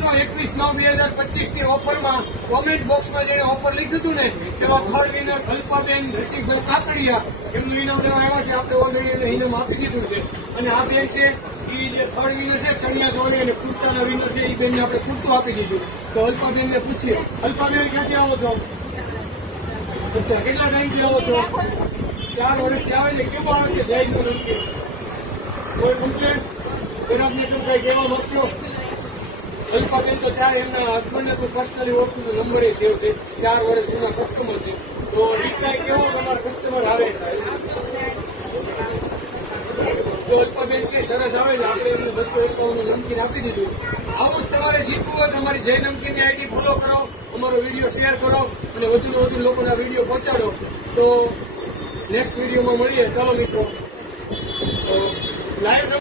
મિત્રો 21/9/2025 ની ઓફરમાં કોમેન્ટ બોક્સમાં જેને ઓફર લીધું હતું ને એવા થર્ડ વિનર અલ્પાબેન રસિકભાઈ કાકડિયા એમનું ઇનામ લેવા આવ્યા છે. આપણે ઓલરેડી ઇનામ આપી દીધું છે. અને આ બેન છે એ જે થર્ડ વિનર છે ચણિયા ચોળી અને કુર્તાના વિનર છે એ બેનને આપણે કુર્તું આપી દીધું. તો અલ્પાબેનને પૂછીએ, અલ્પાબેન ક્યાંથી આવો છો? અચ્છા, કેટલા ટાઈમથી આવો છો? 4 વર્ષથી આવે છે. કેવું આવે છે જયનું નમકીન? કોઈ કમ્પ્લેન્ટ? આપને શું કઈ કહેવા માંગશો? અલ્પાબેન તો એમના હસબન્ડને તો પર્સનલી ઓળખું છું, નંબર એ સેવ છે. 4 વર્ષ જૂના કસ્ટમર છે. તો રીતના કેવો તમારા કસ્ટમર આવે? તો અલ્પાબેન કે સરસ આવે છે. આપણે એમને 251 નમકીન આપી દીધું. આવું જ તમારે જીતવું હોય તમારી જય નમકીનની આઈડી ફોલો કરો, અમારો વિડીયો શેર કરો અને વધુને વધુ લોકોના વિડીયો પહોંચાડો. તો નેક્સ્ટ વિડીયોમાં મળીએ. ચાલો મિત્રો, લાઈવ